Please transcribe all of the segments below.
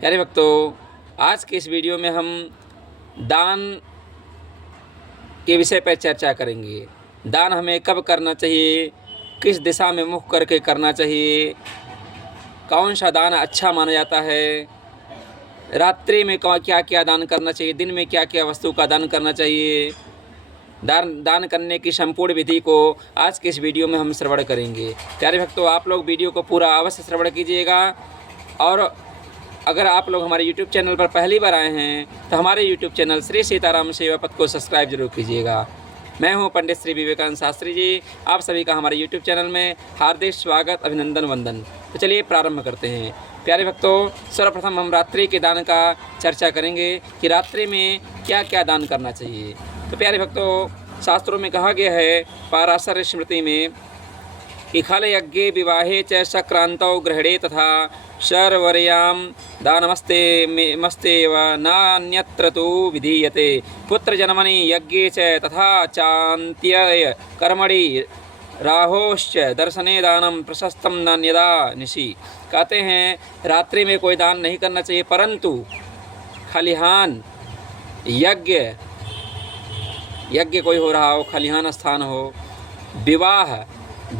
प्यारे भक्तों, आज के इस वीडियो में हम दान के विषय पर चर्चा करेंगे। दान हमें कब करना चाहिए, किस दिशा में मुख करके करना चाहिए, कौन सा दान अच्छा माना जाता है, रात्रि में क्या क्या दान करना चाहिए, दिन में क्या क्या वस्तु का दान करना चाहिए। दान करने की संपूर्ण विधि को आज के इस वीडियो में हम श्रवण करेंगे। प्यारे भक्तों, आप लोग वीडियो को पूरा अवश्य श्रवण कीजिएगा। और अगर आप लोग हमारे YouTube चैनल पर पहली बार आए हैं तो हमारे YouTube चैनल श्री सीताराम सेवा पथ को सब्सक्राइब जरूर कीजिएगा। मैं हूं पंडित श्री विवेकानंद शास्त्री जी। आप सभी का हमारे YouTube चैनल में हार्दिक स्वागत, अभिनंदन, वंदन। तो चलिए प्रारंभ करते हैं। प्यारे भक्तों, सर्वप्रथम हम रात्रि के दान का चर्चा करेंगे कि रात्रि में क्या क्या दान करना चाहिए। तो प्यारे भक्तों, शास्त्रों में कहा गया है, पाराशर स्मृति में कि खल यज्ञे विवाहे च सक्रांतौ ग्रहणे तथा शर्वर्याम दानमस्ते मस्तेव नान्यत्र तु विधीयते पुत्र जन्मनि यज्ञे च तथा चान्त्य कर्मणि राहोश्च दर्शने दानम प्रशस्तम नान्यदा निशि। कहते हैं रात्रि में कोई दान नहीं करना चाहिए, परंतु खलिहान यज्ञ कोई हो रहा हो, खलिहान स्थान हो,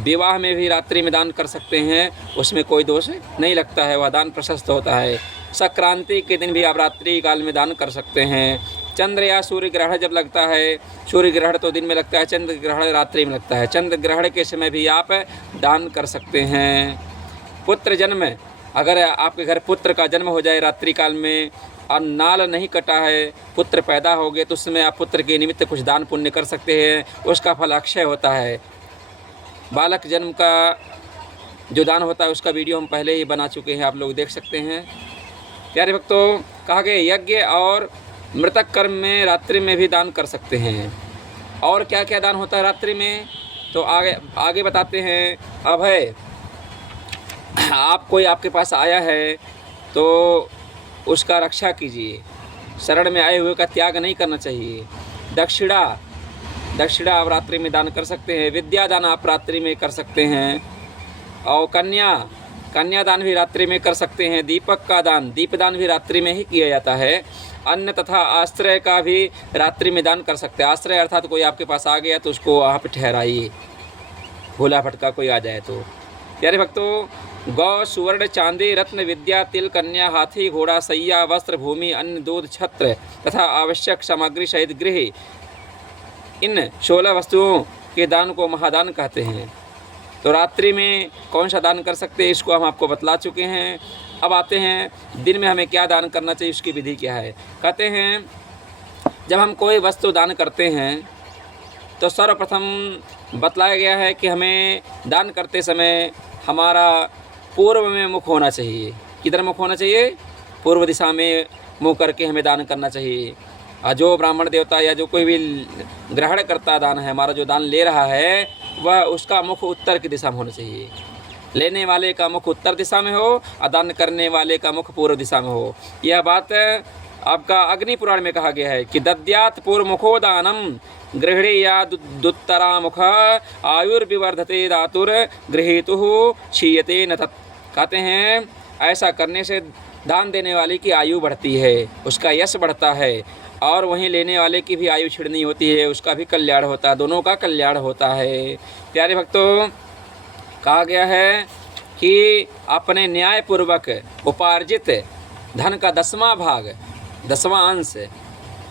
विवाह में भी रात्रि में दान कर सकते हैं, उसमें कोई दोष नहीं लगता है, वह दान प्रशस्त होता है। संक्रांति के दिन भी आप रात्रि काल में दान कर सकते हैं। चंद्र या सूर्य ग्रहण जब लगता है, सूर्य ग्रहण तो दिन में लगता है, चंद्र ग्रहण रात्रि में लगता है, चंद्र ग्रहण के समय भी आप दान कर सकते हैं। पुत्र जन्म, अगर आपके घर पुत्र का जन्म हो जाए रात्रि काल में और नाल नहीं कटा है, पुत्र पैदा हो गए, तो उस समय आप पुत्र के निमित्त कुछ दान पुण्य कर सकते हैं, उसका फल अक्षय होता है। बालक जन्म का जो दान होता है उसका वीडियो हम पहले ही बना चुके हैं, आप लोग देख सकते हैं। प्यारे भक्तों, कहा गया यज्ञ और मृतक कर्म में रात्रि में भी दान कर सकते हैं। और क्या क्या दान होता है रात्रि में, तो आगे बताते हैं। अब है कोई आपके पास आया है तो उसका रक्षा कीजिए, शरण में आए हुए का त्याग नहीं करना चाहिए। दक्षिणा आप रात्रि में दान कर सकते हैं। विद्या दान आप रात्रि में कर सकते हैं। और कन्या दान भी रात्रि में कर सकते हैं। दीपदान भी रात्रि में ही किया जाता है। अन्न तथा आश्रय का भी रात्रि में दान कर सकते हैं। आश्रय अर्थात कोई आपके पास आ गया तो उसको वहाँ पे ठहराइए, भूला भटका कोई आ जाए तो। प्यारे भक्तों, गौ, सुवर्ण, चांदी, रत्न, विद्या, तिल, कन्या, हाथी, घोड़ा, सैया, वस्त्र, भूमि, अन्न, दूध, छत्र तथा आवश्यक सामग्री सहित गृह, इन 16 वस्तुओं के दान को महादान कहते हैं। तो रात्रि में कौन सा दान कर सकते हैं, इसको हम आपको बतला चुके हैं। अब आते हैं दिन में हमें क्या दान करना चाहिए, उसकी विधि क्या है। कहते हैं जब हम कोई वस्तु दान करते हैं तो सर्वप्रथम बतलाया गया है कि हमें दान करते समय हमारा पूर्व में मुख होना चाहिए। किधर मुख होना चाहिए? पूर्व दिशा में मुँह करके हमें दान करना चाहिए। और जो ब्राह्मण देवता या जो कोई भी ग्रहण करता दान है, हमारा जो दान ले रहा है, वह उसका मुख उत्तर की दिशा में होना चाहिए। लेने वाले का मुख उत्तर दिशा में हो और दान करने वाले का मुख पूर्व दिशा में हो। यह बात आपका अग्नि पुराण में कहा गया है कि दद्यात् पूर्व मुखो दानम गृहिणी या दुत्तरा मुख आयुर्विवर्धते दातुर गृहीतुः क्षीयते न तत्। कहते हैं ऐसा करने से दान देने वाले की आयु बढ़ती है, उसका यश बढ़ता है, और वहीं लेने वाले की भी आयु छिड़नी होती है, उसका भी कल्याण होता है, दोनों का कल्याण होता है। प्यारे भक्तों, कहा गया है कि अपने न्यायपूर्वक उपार्जित धन का 10वां भाग, 10वां अंश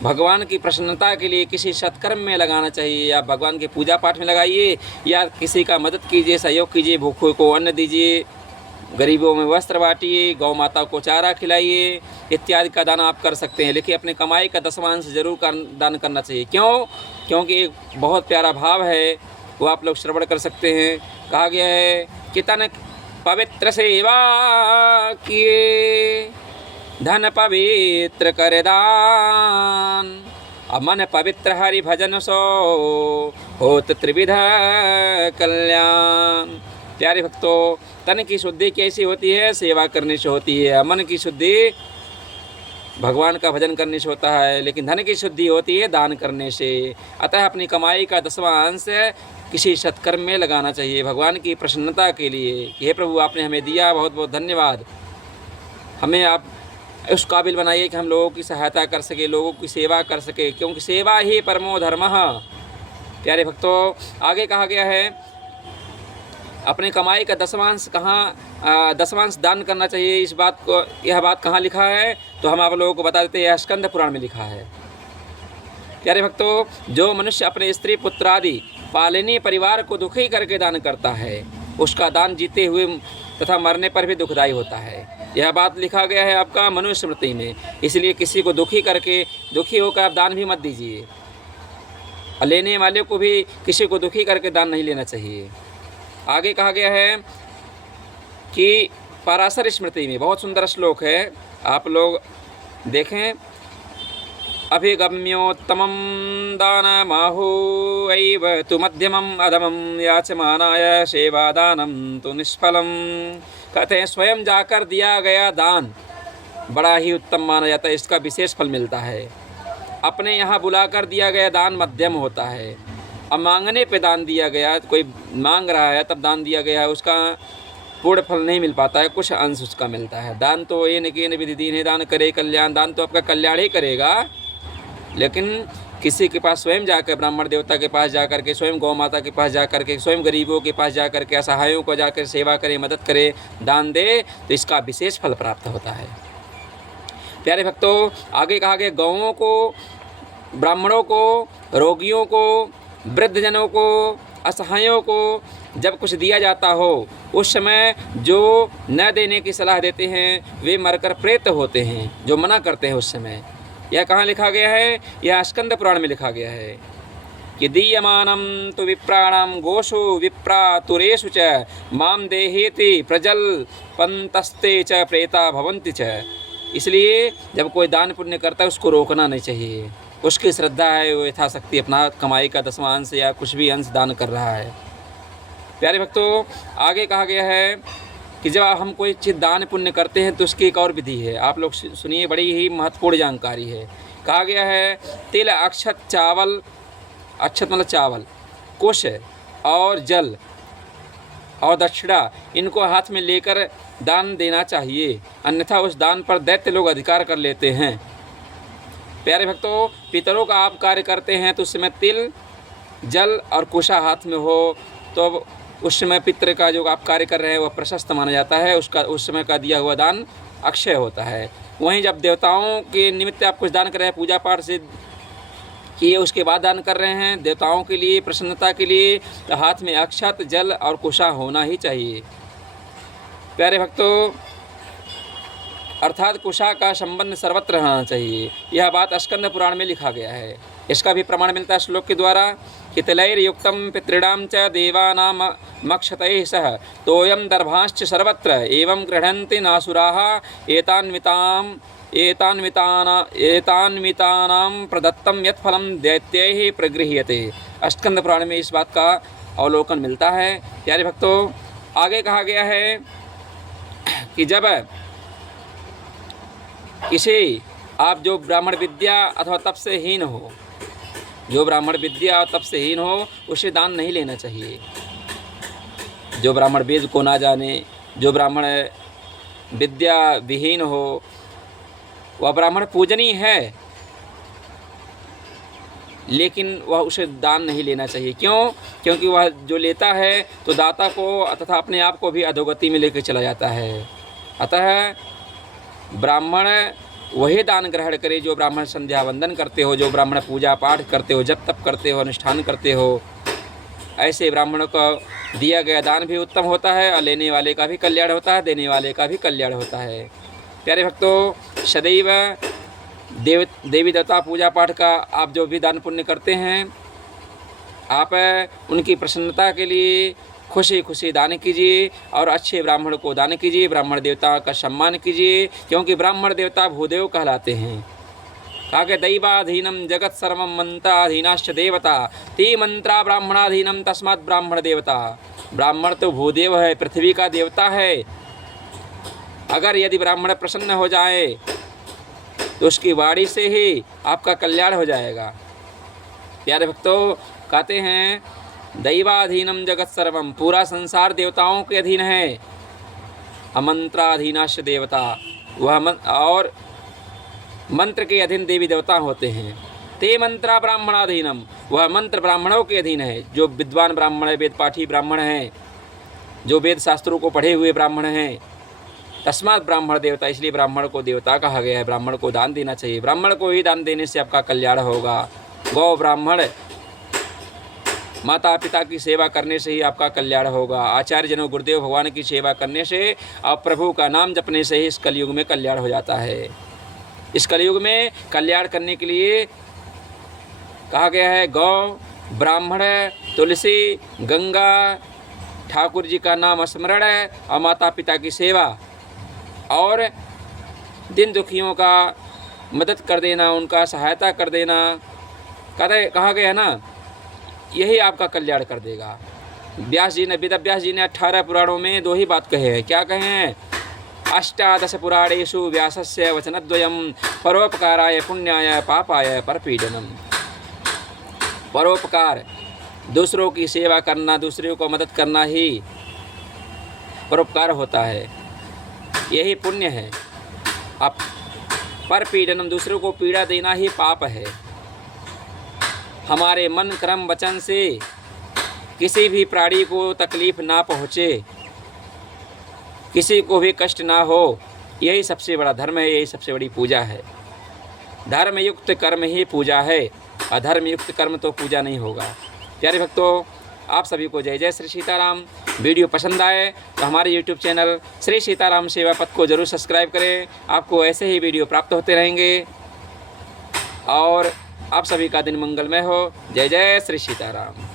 भगवान की प्रसन्नता के लिए किसी सत्कर्म में लगाना चाहिए, या भगवान के पूजा पाठ में लगाइए, या किसी का मदद कीजिए, सहयोग कीजिए, भूखों को अन्न दीजिए, गरीबों में वस्त्र बांटिए, गौ माता को चारा खिलाइए, इत्यादि का दान आप कर सकते हैं। लेकिन अपने कमाई का 10वां अंश जरूर दान करना चाहिए। क्यों? क्योंकि एक बहुत प्यारा भाव है, वो आप लोग श्रवण कर सकते हैं। कहा गया है कि तन पवित्र सेवा किए धन पवित्र कर दान, मन पवित्र हरि भजन सो होत त्रिविध कल्याण। प्यारे भक्तों, तन की शुद्धि कैसी होती है? सेवा करने से होती है। मन की शुद्धि भगवान का भजन करने से होता है, लेकिन धन की शुद्धि होती है दान करने से। अतः अपनी कमाई का 10वां अंश किसी सत्कर्म में लगाना चाहिए भगवान की प्रसन्नता के लिए। हे प्रभु, आपने हमें दिया, बहुत बहुत धन्यवाद। हमें आप उस काबिल बनाइए कि हम लोगों की सहायता कर सके, लोगों की सेवा कर सके, क्योंकि सेवा ही परमो धर्मः। प्यारे भक्तों, आगे कहा गया है अपने कमाई का दसवांश दान करना चाहिए। यह बात कहाँ लिखा है, तो हम आप लोगों को बता देते हैं, यह स्कंद पुराण में लिखा है। प्यारे भक्तों, जो मनुष्य अपने स्त्री पुत्र आदि पालनीय परिवार को दुखी करके दान करता है, उसका दान जीते हुए तथा मरने पर भी दुखदायी होता है। यह बात लिखा गया है आपका मनुस्मृति में। इसलिए किसी को दुखी होकर आप दान भी मत दीजिए, और लेने वाले को भी किसी को दुखी करके दान नहीं लेना चाहिए। आगे कहा गया है कि पराशर स्मृति में बहुत सुंदर श्लोक है, आप लोग देखें। अभिगम्योत्तमं दानमाहु एव तु मध्यमं अधमं याचमानाय सेवादानं तु निष्फलम। कहते हैं स्वयं जाकर दिया गया दान बड़ा ही उत्तम माना जाता है, इसका विशेष फल मिलता है। अपने यहाँ बुलाकर दिया गया दान मध्यम होता है। अब मांगने पे दान दिया गया, कोई मांग रहा है तब दान दिया गया है, उसका पूर्ण फल नहीं मिल पाता है, कुछ अंश उसका मिलता है। दान तो ये न कि विधि दीन है दान करे कल्याण, दान तो आपका कल्याण ही करेगा। लेकिन किसी के पास स्वयं जाकर, ब्राह्मण देवता के पास जाकर के, स्वयं गौ माता के पास जाकर के, स्वयं गरीबों के पास जाकर के, असहायों को जाकर सेवा करे, मदद करे, दान दे, तो इसका विशेष फल प्राप्त होता है। प्यारे भक्तों, आगे कहा गया गौओं को, ब्राह्मणों को, रोगियों को, वृद्धजनों को, असहायों को जब कुछ दिया जाता हो, उस समय जो न देने की सलाह देते हैं वे मरकर प्रेत होते हैं, जो मना करते हैं उस समय। यह कहाँ लिखा गया है? यह स्कंद पुराण में लिखा गया है कि दीयमानं तु विप्राणां गोषु विप्रातुरेषु च माम देहेति प्रजल्पन्तस्ते च प्रेता भवन्ति च। इसलिए जब कोई दान पुण्य करता है उसको रोकना नहीं चाहिए। उसकी श्रद्धा है, वो यथाशक्ति अपना कमाई का 10वां अंश या कुछ भी अंश दान कर रहा है। प्यारे भक्तों, आगे कहा गया है कि जब हम कोई चीज़ दान पुण्य करते हैं तो उसकी एक और विधि है, आप लोग सुनिए, बड़ी ही महत्वपूर्ण जानकारी है। कहा गया है तिल, अक्षत, चावल, अक्षत मतलब चावल, कुश और जल और दक्षिणा, इनको हाथ में लेकर दान देना चाहिए, अन्यथा उस दान पर दैत्य लोग अधिकार कर लेते हैं। प्यारे भक्तों, पितरों का आप कार्य करते हैं तो उस समय तिल, जल और कुशा हाथ में हो तो उस समय पितृ का जो आप कार्य कर रहे हैं वह प्रशस्त माना जाता है, उसका उस समय का दिया हुआ दान अक्षय होता है। वहीं जब देवताओं के निमित्त आप कुछ दान कर रहे हैं, पूजा पाठ से किए उसके बाद दान कर रहे हैं देवताओं के लिए, प्रसन्नता के लिए, तो हाथ में अक्षत, जल और कुशा होना ही चाहिए। प्यारे भक्तों, अर्थात कुशा का संबंध सर्वत्र रहना चाहिए। यह बात स्कंद पुराण में लिखा गया है। इसका भी प्रमाण मिलता है श्लोक के द्वारा कि तिलैर्युक्तं पितॄणां च देवानामक्षतैः सह तोयं दर्भाश्च सर्वत्र एवं गृह्णन्ति नासुराः एतान्वितानां प्रदत्तं यत् फलं दैत्यैः प्रगृह्यते। स्कंद पुराण में इस बात का अवलोकन मिलता है। प्यारे भक्तों, आगे कहा गया है कि जब किसी आप जो ब्राह्मण विद्या अथवा तप से हीन हो, जो ब्राह्मण विद्या और तप से हीन हो, उसे दान नहीं लेना चाहिए। जो ब्राह्मण वेद को ना जाने, जो ब्राह्मण विद्या विहीन हो, वह ब्राह्मण पूजनीय है, लेकिन वह उसे दान नहीं लेना चाहिए। क्यों? क्योंकि वह जो लेता है तो दाता को तथा अपने आप को भी अधोगति में लेकर चला जाता है। अतः ब्राह्मण वही दान ग्रहण करे जो ब्राह्मण संध्या वंदन करते हो, जो ब्राह्मण पूजा पाठ करते हो, जप तप करते हो, अनुष्ठान करते हो। ऐसे ब्राह्मणों को दिया गया दान भी उत्तम होता है और लेने वाले का भी कल्याण होता है, देने वाले का भी कल्याण होता है। प्यारे भक्तों, सदैव देवी देवता पूजा पाठ का आप जो भी दान पुण्य करते हैं, आप उनकी प्रसन्नता के लिए खुशी खुशी दान कीजिए और अच्छे ब्राह्मण को दान कीजिए, ब्राह्मण देवता का सम्मान कीजिए, क्योंकि ब्राह्मण देवता भूदेव कहलाते हैं। कहा कि दैवाधीनम जगत सर्वम मंत्राधीनाश्च देवता ते मंत्रा ब्राह्मणाधीनम तस्मात् ब्राह्मण देवता। ब्राह्मण तो भूदेव है, पृथ्वी का देवता है। अगर यदि ब्राह्मण प्रसन्न हो जाए तो उसकी वाणी से ही आपका कल्याण हो जाएगा। प्यारे भक्तों, कहते हैं दैवाधीनम जगत सर्वम, पूरा संसार देवताओं के अधीन है। अमंत्राधीनाश्च देवता, वह और मंत्र के अधीन देवी देवता होते हैं। ते मंत्रा ब्राह्मणाधीनम, वह मंत्र ब्राह्मणों के अधीन है। जो विद्वान ब्राह्मण है, वेद पाठी ब्राह्मण हैं, जो वेद शास्त्रों को पढ़े हुए ब्राह्मण हैं, तस्मात् ब्राह्मण देवता, इसलिए ब्राह्मण को देवता कहा गया है। ब्राह्मण को दान देना चाहिए, ब्राह्मण को ही दान देने से आपका कल्याण होगा। गौ ब्राह्मण माता पिता की सेवा करने से ही आपका कल्याण होगा। आचार्य जनों गुरुदेव भगवान की सेवा करने से और प्रभु का नाम जपने से ही इस कलयुग में कल्याण हो जाता है। इस कलयुग में कल्याण करने के लिए कहा गया है गौ, ब्राह्मण, तुलसी, गंगा, ठाकुर जी का नाम स्मरण और माता पिता की सेवा और दिन दुखियों का मदद कर देना, उनका सहायता कर देना, कहा गया ना, यही आपका कल्याण कर देगा। व्यास जी ने, वेदव्यास जी ने 18 पुराणों में 2 ही बात कहे हैं। क्या कहे हैं? 18 पुराणेषु व्यासस्य वचनद्वयम् परोपकाराय पुण्याय पापाय परपीडनम। परोपकार, दूसरों की सेवा करना, दूसरों को मदद करना ही परोपकार होता है, यही पुण्य है। अब परपीडनम, दूसरों को पीड़ा देना ही पाप है। हमारे मन, कर्म, वचन से किसी भी प्राणी को तकलीफ ना पहुँचे, किसी को भी कष्ट ना हो, यही सबसे बड़ा धर्म है, यही सबसे बड़ी पूजा है। धर्मयुक्त कर्म ही पूजा है, अधर्मयुक्त कर्म तो पूजा नहीं होगा। प्यारे भक्तों, आप सभी को जय जय श्री सीताराम। वीडियो पसंद आए तो हमारे YouTube चैनल श्री सीताराम सेवा पथ को जरूर सब्सक्राइब करें। आपको ऐसे ही वीडियो प्राप्त होते रहेंगे और आप सभी का दिन मंगलमय हो। जय जय श्री सीताराम।